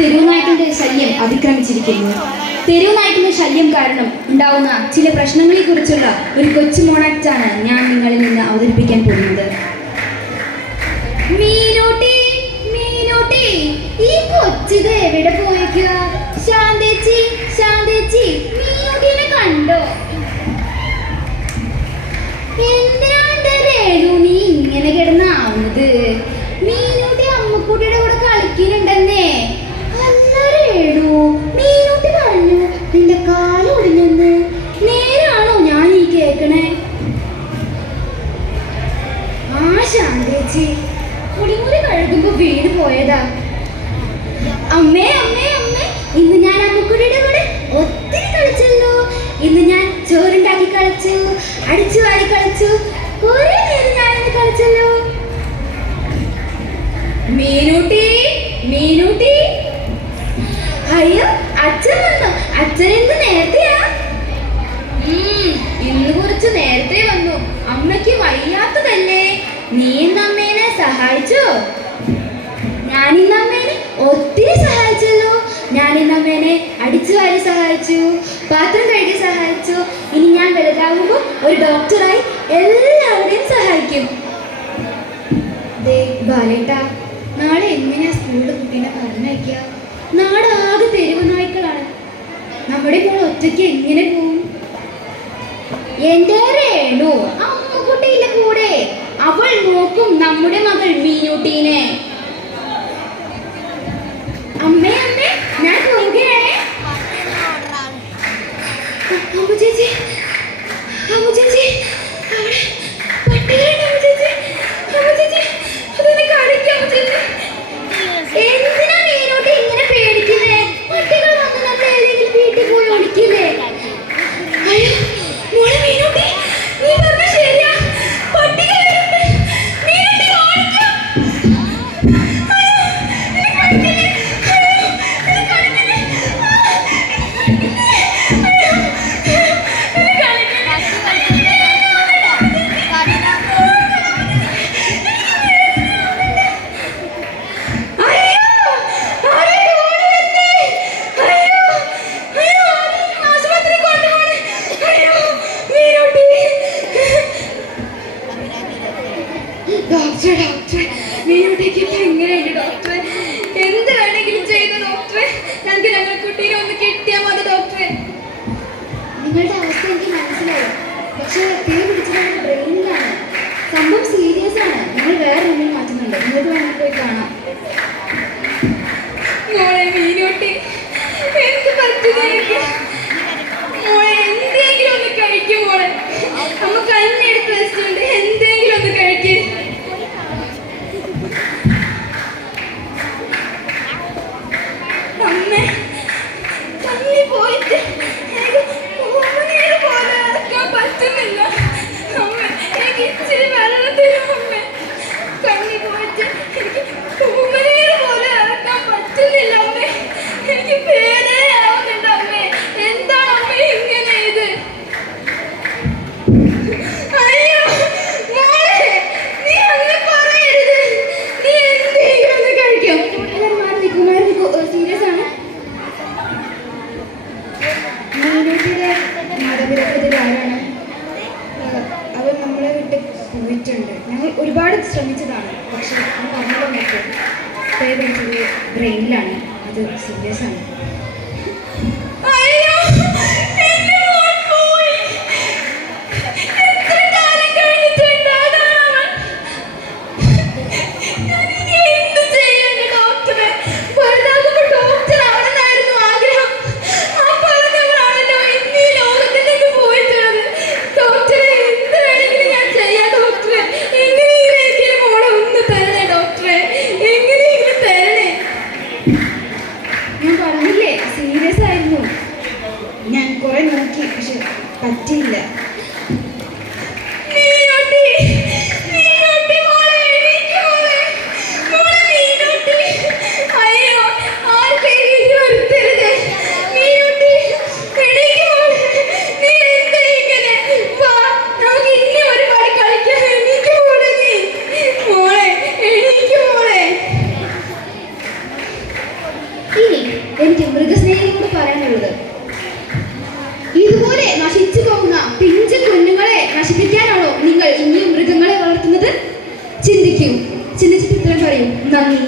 തെരുവുനായ്ക്കളുടെ ശല്യം അതിക്രമിച്ചിരിക്കുന്നു. തെരുവുനായ്ക്കളുടെ ശല്യം കാരണം ഉണ്ടാവുന്ന ചില പ്രശ്നങ്ങളെ കുറിച്ചുള്ള ഒരു കൊച്ചു മോണാക്റ്റാണ് ഞാൻ നിങ്ങളിൽ നിന്ന് അവതരിപ്പിക്കാൻ പോകുന്നത്. മീനൂട്ടി, മീനൂട്ടി, ഈ കൊച്ചിത് എവിടെ പോയേക്കുക? ശാന്തേച്ചി, ശാന്തേച്ചി, മീനൂട്ടിനെ കണ്ടോ? എന്തിനാണ് രേണു നീ ഇങ്ങനെ കിടന്നാവുന്നത്? മീനൂട്ടി അമ്മക്കുട്ടിയുടെ കൂടെ കളിക്കുന്നുണ്ടെന്നേ. അല്ല രേണു, മീനൂട്ടി പറഞ്ഞു നിന്റെ കാല് ഒടിഞ്ഞെന്ന്. നേരാണോ ഞാൻ ഈ കേക്കണേ? ആ ശാന്തേച്ചി കുടിമുറി കഴുകുമ്പോ വീട് പോയതാ. അമ്മേ അമ്മേ അമ്മേ, ഇന്ന് ഞാൻ അമ്മക്കുട്ടിയുടെ കൂടെ ഒത്തിരി കളിച്ചല്ലോ. ഇന്ന് ഞാൻ ചോറുണ്ടാക്കി കളിച്ചു, അടിച്ചു വാരി കളിച്ചു, കുറെ നേരം ഞാനിന്ന് കളിച്ചല്ലോ. മീനൂട്ടി, മീനൂട്ടി, അയ്യോ അച്ഛൻ വന്നു. അച്ഛൻ എന്ത് നേരത്തെയാ? ഇന്ന് കുറച്ച് നേരത്തെ വന്നു. അമ്മയ്ക്ക് വയ്യാത്തതല്ലേ? നീ ഇന്ന് അമ്മേനെ സഹായിച്ചോ? ഞാനിന്ന് അമ്മേനെ ഒത്തിരി സഹായിച്ചല്ലോ. ഞാനിന്ന് അമ്മേനെ അടിച്ചു വാരി സഹായിച്ചു, പാത്രം കഴുകി സഹായിച്ചു. ഇനി ഞാൻ വലുതാകുമ്പോൾ ഒരു ഡോക്ടറായി എല്ലാവരെയും സഹായിക്കും. ബാലേട്ടാ, നാളെ എങ്ങനെയാ സ്കൂളിൽ കുട്ടീനെ പറഞ്ഞയക്കുക? നാടാകെ തെരുവ് നായ്ക്കളാണ്. നമ്മുടെ മോൾ ഒറ്റയ്ക്ക് എങ്ങനെ പോവും? എന്റെ രേണു അമ്മക്കുട്ടിയിലെ കൂടെ. അവൾ നോക്കും നമ്മുടെ മകൾ മീനൂട്ടീനെ. അമ്മേ അമ്മേ, ഞാൻ പോവുകയാണേ. അമ്മു ചേച്ചി, അമ്മു ചേച്ചി, അവിടെ പട്ടികളുണ്ട് അമ്മു ചേച്ചി. അമ്മു ചേച്ചി, അതൊന്ന് കാണിക്കാം അമ്മു ചേച്ചി. എന്തിനാ മീനൂട്ടി ഇങ്ങനെ പേടിക്കുന്നേ? പട്ടികൾ വന്ന് നമ്മൾ ഏതെങ്കിലും വീട്ടിൽ പോയി ഒളിക്കില്ലേ? അയ്യോ മോളെ മീനൂട്ടി, നീ പറഞ്ഞ ശരിയാ. പട്ടികൾ വരുന്നുണ്ട്. മീനൂട്ടി ഓടിക്കോ. ഡോക്ടറെ, ഡോക്ടറെ, മീനൂട്ടിക്ക് എങ്ങനെയുണ്ട് ഡോക്ടറെ? എന്ത് വേണമെങ്കിലും ചെയ്തു ഡോക്ടറെ. ഞങ്ങൾക്ക് ഞങ്ങളുടെ കുട്ടീനെ ഒന്ന് കിട്ടിയാൽ മതി ഡോക്ടറെ. നിങ്ങളുടെ അവസ്ഥ എനിക്ക് മനസ്സിലായി. പക്ഷേ തീ പിടിച്ചത് ബ്രെയിനിലാണ്. സംഭവം സീരിയസ് ആണ്. ഞങ്ങൾ വേറെ റൂമിൽ മാറ്റുന്നുണ്ട്. നിങ്ങൾക്ക് വേണമെങ്കിൽ പോയി കാണാം. മോളെ മീനൂട്ടി, എന്ത് പറ്റുക? മോളെ എന്തെങ്കിലും ഒന്ന് കഴിക്കും മോളെ. അമ്മ കണ്ണെടുത്ത് വെച്ചിട്ടുണ്ട്. എന്തെങ്കിലും ഒന്ന് കഴിക്കും. അമ്മേ, കണ്ണി പോയിട്ട് പോലെ ഇറക്കാൻ പറ്റുന്നില്ല. അമ്മ എനിക്ക് ഇച്ചിരി വെള്ളം തരും അമ്മേ. കണ്ണി പോയിട്ട് എനിക്ക് പൂമനീര് പോലെ ഇറക്കാൻ പറ്റുന്നില്ല അമ്മേ. എനിക്ക് പേടിയാവുന്നുണ്ട് അമ്മേ. എന്താണ് അമ്മേ ഇങ്ങനെ ഇത്? അയ്യോ മോളെ, നീ അങ്ങനെ പറയരുത്. നീ എന്തെങ്കിലും ഒന്ന് കഴിക്കും. സീരിയസ് ആണ്. മീനൂട്ടിയുടെ മാതാപിതാക്കൾ ആരാണ്? അവർ നമ്മളെ വിട്ട് പോയിട്ടുണ്ട്. ഞങ്ങൾ ഒരുപാട് ശ്രമിച്ചതാണ്. പക്ഷെ പറഞ്ഞത് പേ പഠിച്ചത് ബ്രെയിനിലാണ്. അത് സീരിയസ് ആണ്. ഞാൻ പറഞ്ഞില്ലേ വളർത്തുന്നത്? ചിന്തിക്കൂ, ചിന്തിച്ചിട്ട് ഉത്തരം പറയൂ. നന്ദി.